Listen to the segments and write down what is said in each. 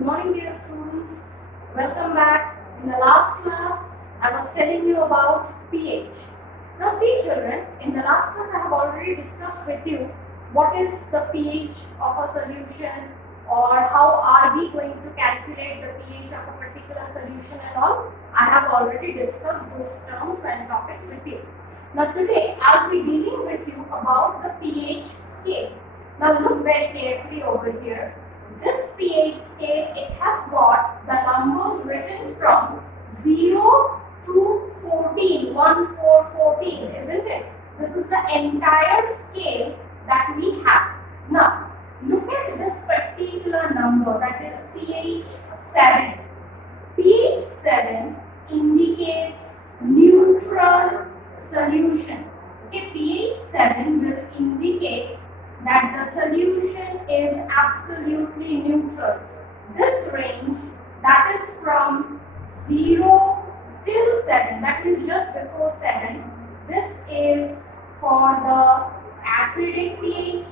Good morning, dear students. Welcome back. In the last class, I was telling you about pH. Now, see, children, in the last class, I have already discussed with you what is the pH of a solution, or how are we going to calculate the pH of a particular solution and all. I have already discussed those terms and topics with you. Now, today, I'll be dealing with you about the pH scale. Now, look very carefully over here. This pH scale, it has got the numbers written from 0 to 14, 1, 4, 14, isn't it? This is the entire scale that we have. Now, look at this particular number, that is pH 7. pH 7 indicates neutral solution. Okay, pH 7 will indicate that the solution is absolutely neutral. This range, that is from 0 till 7, that is just before 7. This is for the acidic pH,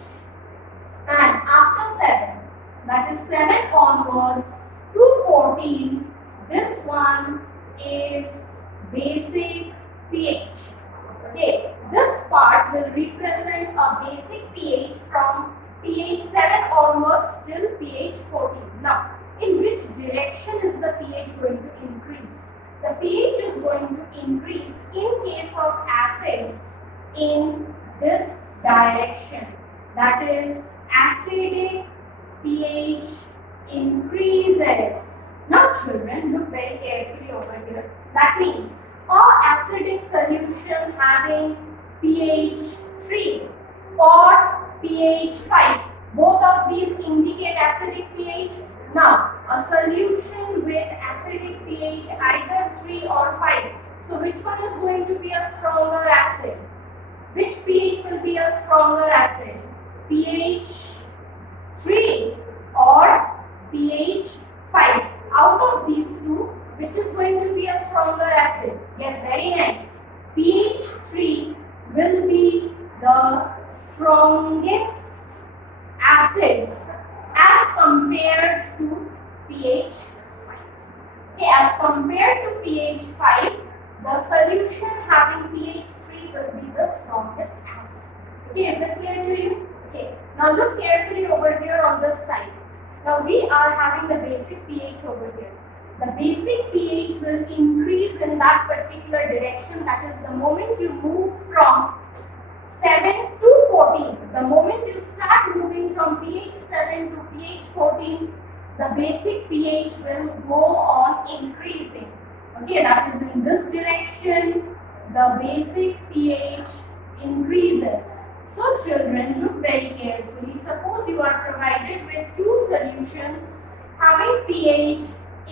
and after 7, that is 7 onwards to 14, this one is basic pH. Okay, this part will represent a basic pH from pH 7 onwards till pH 14. Now, in which direction is the pH going to increase? The pH is going to increase in case of acids in this direction. That is, acidic pH increases. Now, children, look very carefully over here. That means acidic solution having pH 3 or pH 5. Both of these indicate acidic pH. Now, a solution with acidic pH either 3 or 5. So, which one is going to be a stronger acid? Which pH will be a stronger acid? pH 3 or pH 5. Out of these two, which is going to be a stronger acid? Yes, very nice. pH 3 will be the strongest acid as compared to pH 5. Okay, as compared to pH 5, the solution having pH 3 will be the strongest acid. Okay, is it clear to you? Okay, now look carefully over here on this side. Now we are having the basic pH over here. The basic pH will increase in that particular direction. That is, the moment you move from 7 to 14, the moment you start moving from pH 7 to pH 14, the basic pH will go on increasing. Okay, that is, in this direction, the basic pH increases. So, children, look very carefully. Suppose you are provided with two solutions having pH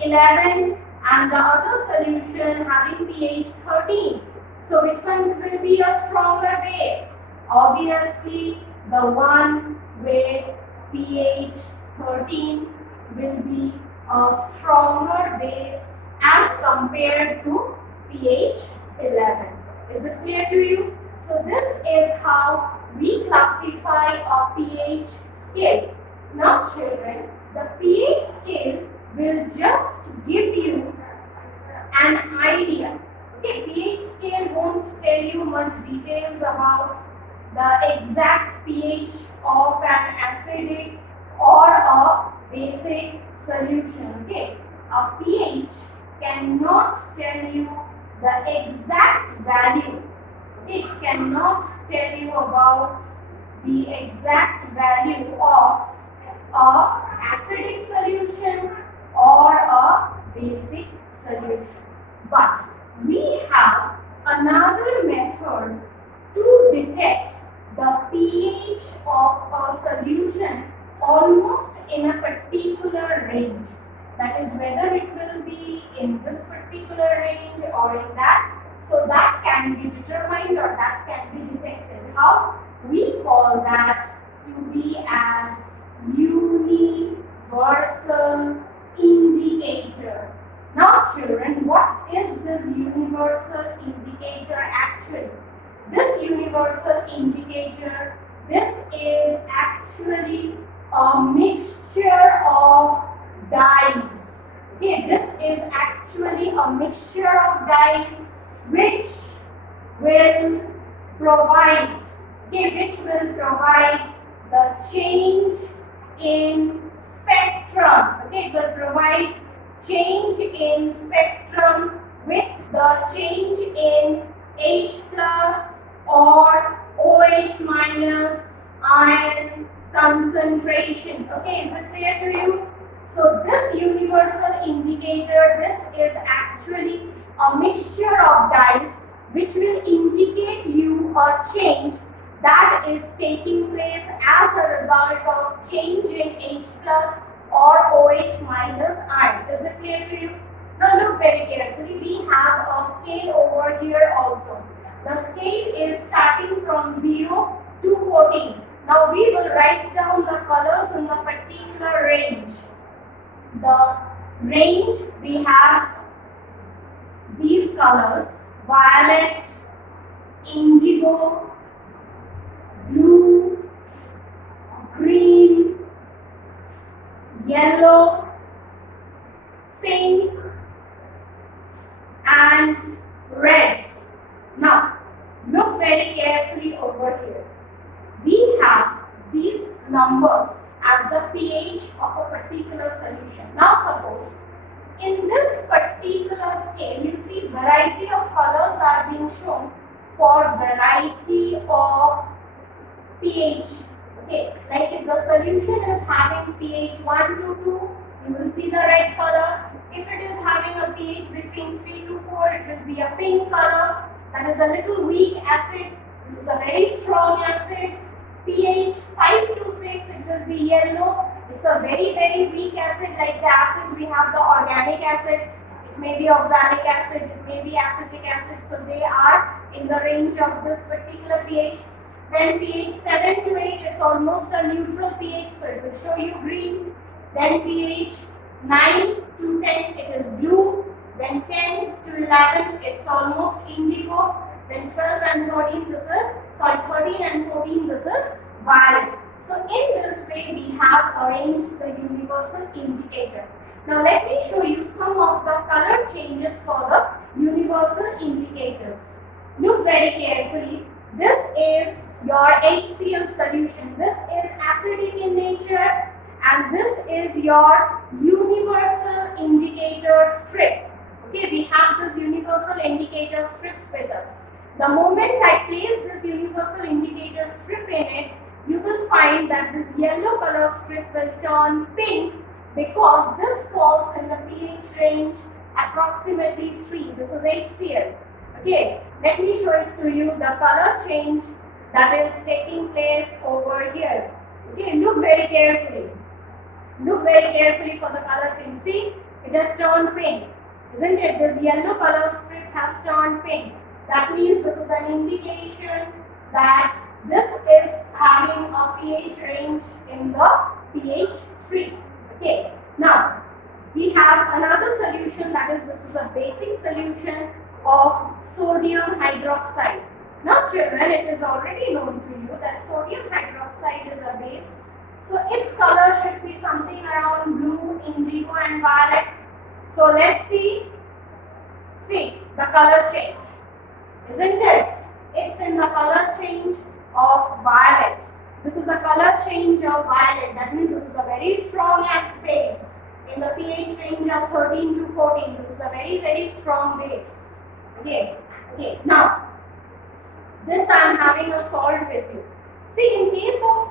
11 and the other solution having pH 13. So, which one will be a stronger base? Obviously, the one with pH 13 will be a stronger base as compared to pH 11. Is it clear to you? So, this is how we classify a pH scale. Now, children, the pH scale will just give you an idea. Okay, pH scale won't tell you much details about the exact pH of an acidic or a basic solution. Okay, a pH cannot tell you the exact value. It cannot tell you about the exact value of a acidic solution or a basic solution. But we have another method to detect the pH of a solution almost in a particular range. That is, whether it will be in this particular range or in that. So that can be determined or that can be detected. How? We call that to be as universal indicator. Now, children, what is this universal indicator actually? This universal indicator, this is actually a mixture of dyes. mixture of dyes which will provide, the change in spectrum. Okay, it will provide change in spectrum with the change in H plus or OH minus ion concentration. Okay, is it clear to you? So this universal indicator, this is actually a mixture of dyes which will indicate you a change that is taking place as a result of change in H plus or OH minus ion. Is it clear to you? Now look very carefully. We have a scale over here also. The scale is starting from 0 to 14. Now we will write down the colors in the particular range. The range, we have these colors: violet, indigo, blue, green, yellow, pink, and red. Now, look very carefully over here. We have these numbers as the pH of a particular solution. Now, suppose in this particular scale, you see variety of colors are being shown for variety of pH. Okay, like if the solution is having pH 1 to 2, you will see the red color. If it is having a pH between 3 to 4, it will be a pink color. That is a little weak acid. This is a very strong acid. pH 5 to 6, it will be yellow. It's a very weak acid. Like the acid, we have the organic acid. It may be oxalic acid, it may be acetic acid. So they are in the range of this particular pH. Then pH 7 to 8, it's almost a neutral pH, so it will show you green. Then pH 9 to 10, it is blue. Then 10 to 11, it's almost indigo. Then 12 and 13, 13 and 14, this is violet. So in this way, we have arranged the universal indicator. Now let me show you some of the color changes for the universal indicators. Look very carefully. This is your HCl solution. This is acidic in nature, and this is your universal indicator strip. Okay, we have this universal indicator strips with us. The moment I place this universal indicator strip in it, you will find that this yellow color strip will turn pink because this falls in the pH range approximately 3. This is HCl. Okay, let me show it to you, the color change that is taking place over here. Okay, look very carefully. Look very carefully for the color change. See, it has turned pink. Isn't it? This yellow color strip has turned pink. That means this is an indication that this is having a pH range in the pH 3. Okay. Now, we have another solution, that is, this is a basic solution of sodium hydroxide. Now children, it is already known to you that sodium hydroxide is a base. So its color should be something around blue, indigo and violet. So let's see the color change. Isn't it? It's in the color change of violet. This is the color change of violet. That means this is a very strong acid base in the pH range of 13 to 14. This is a very strong base. Okay. Now, this I am having a salt with you. See, in case of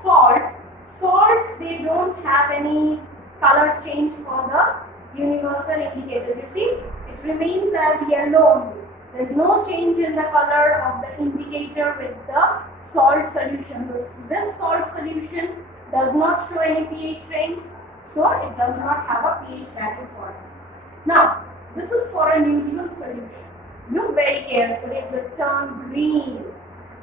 salts, they don't have any color change for the universal indicators. You see, it remains as yellow only. There is no change in the color of the indicator with the salt solution. This salt solution does not show any pH range, so it does not have a pH value for it. Now, this is for a neutral solution. Look very carefully, it will turn green.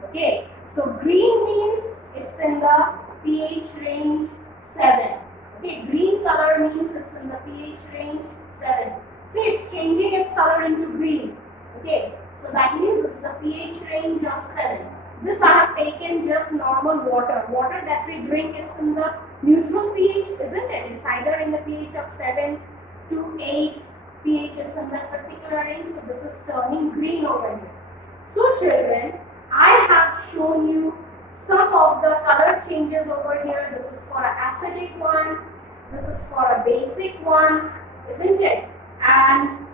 Okay, so green means it's in the pH range 7. Okay, green color means it's in the pH range 7. See, it's changing its color into green. Okay, so that means this is a pH range of 7. This I have taken just normal water. Water that we drink, it's in the neutral pH, isn't it? It's either in the pH of 7 to 8 pH is in that particular range, so this is turning green over here. So children, I have shown you some of the color changes over here. This is for an acidic one, this is for a basic one, isn't it? And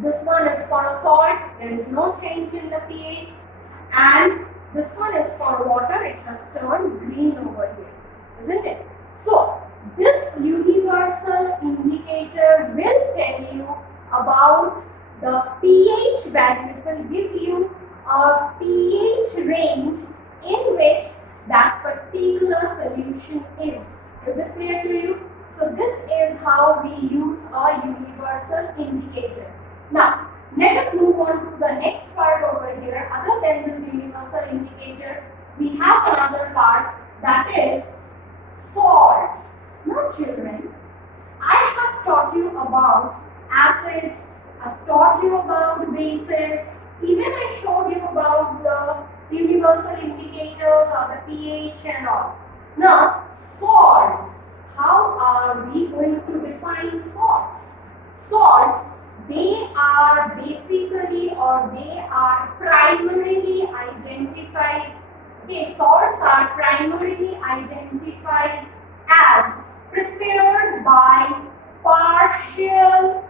this one is for a salt, there is no change in the pH. And this one is for water, it has turned green over here, isn't it? So, this universal indicator will tell you about the pH value. It will give you a pH range in which that particular solution is. Is it clear to you? So, this is how we use a universal indicator. Now, let us move on to the next part over here. Other than this universal indicator, we have another part, that is salts. Now children, I have taught you about acids, I've taught you about bases, even I showed you about the universal indicators or the pH and all. Now, salts, how are we going to define salts? Salts, they are basically or they are primarily identified. Okay, salts are primarily identified as prepared by partial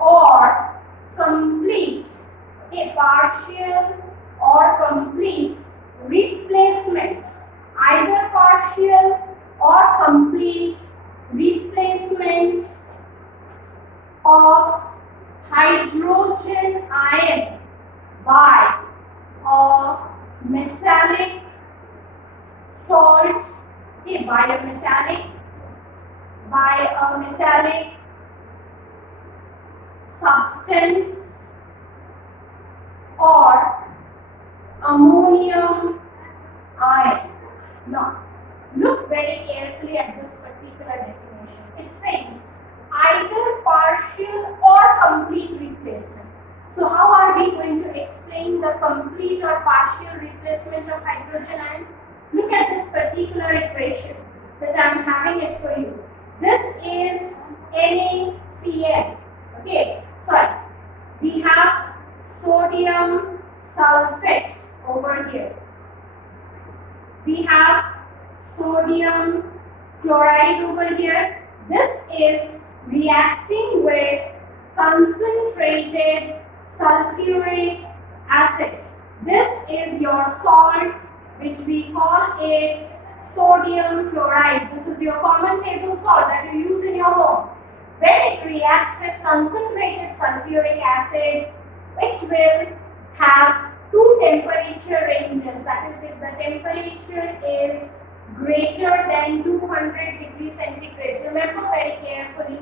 or complete, partial or complete replacement, either partial or complete replacement of hydrogen ion by a metallic salt, by a metallic substance or ammonium ion. Now, look very carefully at this particular definition. It says either partial or complete replacement. So how are we going to explain the complete or partial replacement of hydrogen ion? Look at this particular equation that I am having it for you. This is NaCl. Okay, sorry. We have sodium sulfate over here. We have sodium chloride over here. This is reacting with concentrated sulfuric acid. This is your salt, which we call it sodium chloride. This is your common table salt that you use in your home. When it reacts with concentrated sulfuric acid, it will have two temperature ranges. That is, if the temperature is greater than 200 degrees centigrade. Remember very carefully,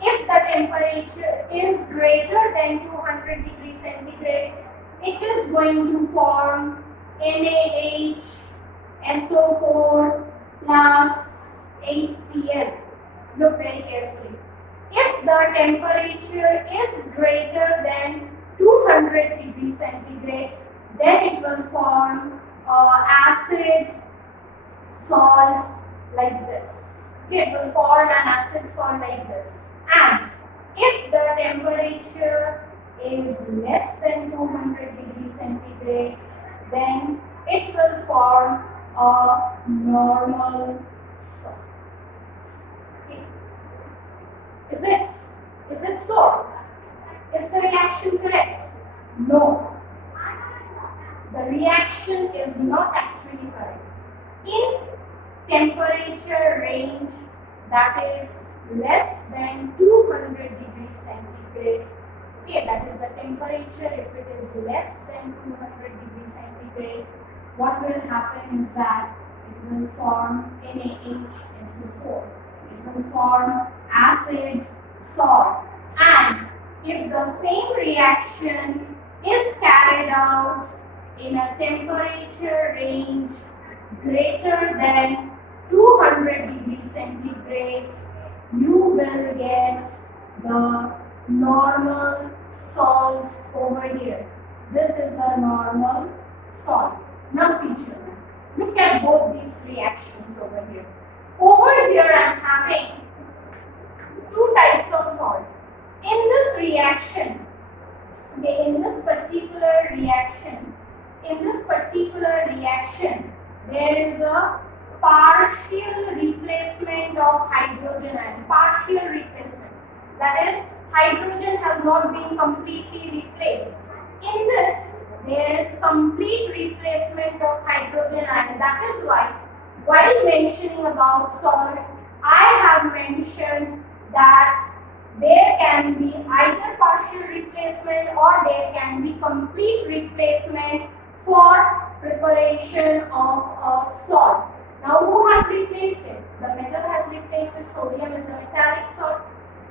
if the temperature is greater than 200 degrees centigrade, it is going to form NaHSO4 plus HCl. Look very carefully. If the temperature is greater than 200 degrees centigrade, then it will form acid salt like this. It will form an acid salt like this. And if the temperature is less than 200 degrees centigrade, then it will form a normal salt. Okay. Is it so? Is the reaction correct? No. The reaction is not actually correct. In temperature range that is less than 200 degrees centigrade, okay, that is the temperature. If it is less than 200 degrees centigrade, what will happen is that it will form NaHSO4. It will form acid salt. And if the same reaction is carried out in a temperature range greater than 200 degrees centigrade, you will get the normal salt over here. This is a normal salt. Now see children, look at both these reactions over here. Over here I am having two types of salt. In reaction, okay, in this particular reaction, there is a partial replacement of hydrogen ion, partial replacement. That is, hydrogen has not been completely replaced. In this, there is complete replacement of hydrogen ion. That is why, while mentioning about salt, I have mentioned that there can be either partial replacement or there can be complete replacement for preparation of a salt. Now, who has replaced it? The metal has replaced it. Sodium is a metallic salt,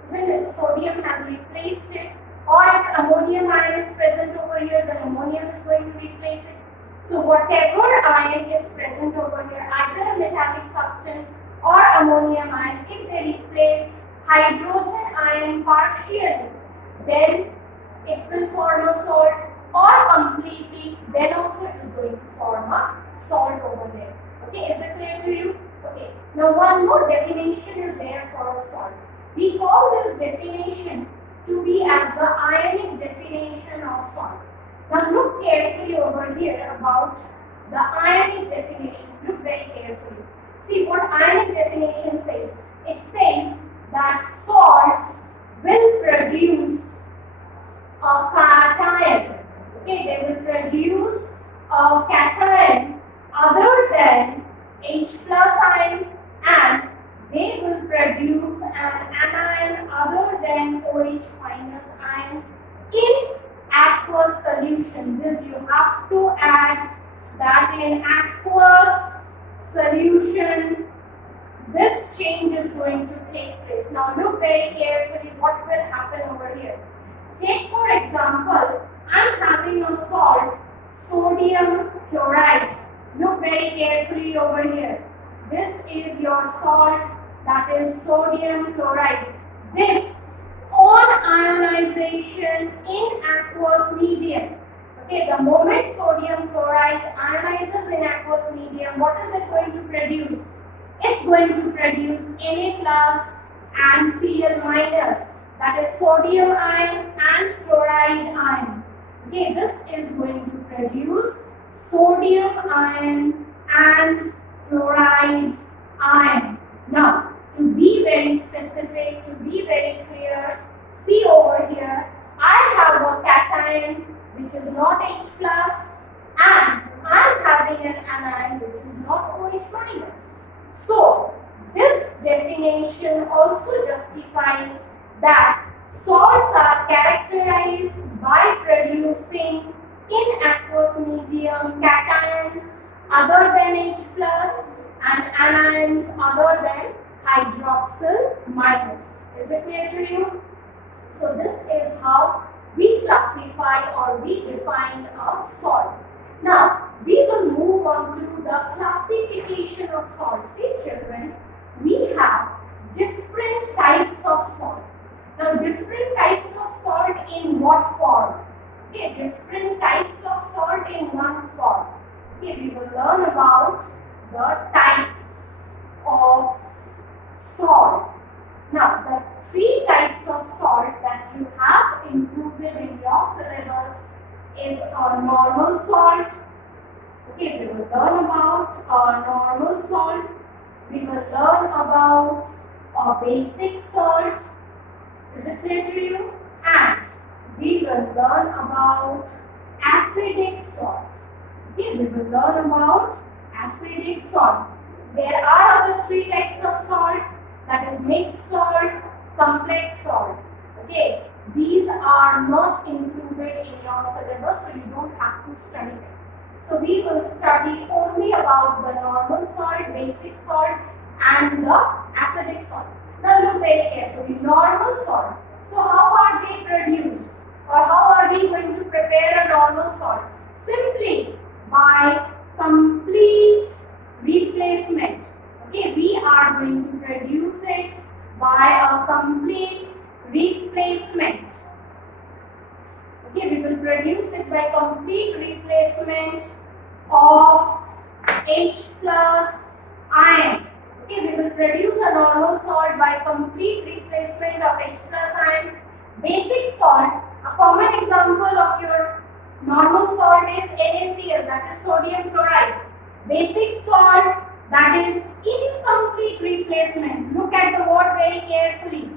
isn't it? Sodium has replaced it. Or if ammonium ion is present over here, then ammonium is going to replace it. So whatever ion is present over here, either a metallic substance or ammonium ion, if they replace hydrogen ion partially, then it will form a salt, or completely, then also it is going to form a salt over there. Okay, is it clear to you? Okay, now one more definition is there for a salt. We call this definition to be as the ionic definition of salt. Now look carefully over here about the ionic definition. Look very carefully. See what ionic definition says. It says that salts will produce a cation. Okay, they will produce a cation other than H plus ion, and they will produce an anion other than OH minus ion in aqueous solution. This you have to add that in aqueous solution, this change is going to take place. Now look very carefully what will happen over here. Take for example, I am having a salt, sodium chloride. Look very carefully over here. This is your salt, that is sodium chloride. This on ionization in aqueous medium. Okay, the moment sodium chloride ionizes in aqueous medium, what is it going to produce? It's going to produce Na plus and Cl minus. That is sodium ion and chloride ion. Okay, this is going to produce sodium ion and chloride ion. Now, to be very specific, to be very clear, see over here, I have a cation which is not H plus, and I am having an anion which is not OH minus. So, this definition also justifies that salts are characterized by producing in aqueous medium cations other than H plus and anions other than hydroxyl minus. Is it clear to you? So this is how we classify or we define a salt. Now we will move on to the classification of salt. See children, we have different types of salt. Now different types of salt in what form? Okay, different types of salt in one form. Okay, we will learn about the types of salt. Now, the three types of salt that you have included in your syllabus is a normal salt. Okay, we will learn about a normal salt. We will learn about a basic salt. Is it clear to you? And we will learn about acidic salt. Okay, we will learn about acidic salt. There are other three types of salt, that is mixed salt, complex salt. Okay, these are not included in your syllabus, so you don't have to study them. So we will study only about the normal salt, basic salt and the acidic salt. Now look very carefully. Normal salt. So how are they produced? Or how are we going to prepare a normal salt? Simply by complete replacement. Okay, we are going to produce it by a complete replacement. Okay, we will produce it by complete replacement of H plus ion. Okay, we will produce a normal salt by complete replacement of H plus ion. Basic salt, a common example of your normal salt is NaCl, that is sodium chloride. Basic salt, that is incomplete replacement. Look at the word very carefully.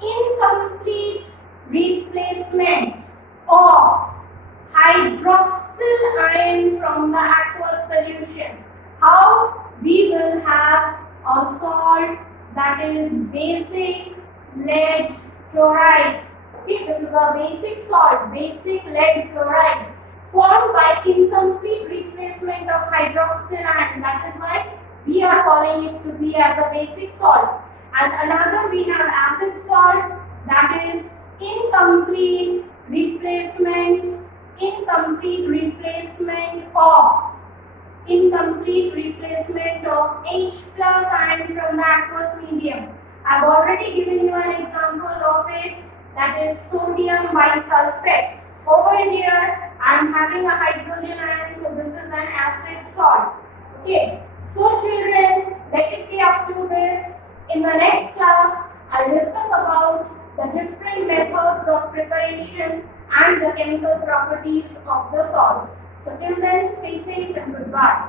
Incomplete replacement of hydroxyl ion from the aqueous solution. How? We will have a salt that is basic lead chloride. Okay, this is a basic salt, basic lead chloride, formed by incomplete replacement of hydroxyl ion. That is why we are calling it to be as a basic salt. And another, we have acid salt, that is incomplete replacement of H plus ion from the aqueous medium. I have already given you an example of it, that is sodium bisulfate. Over here I am having a hydrogen ion, so this is an acid salt. Okay, so children, let it be up to this. In the next class I will discuss about the different methods of preparation and the chemical properties of the salts. So till then, stay safe and goodbye.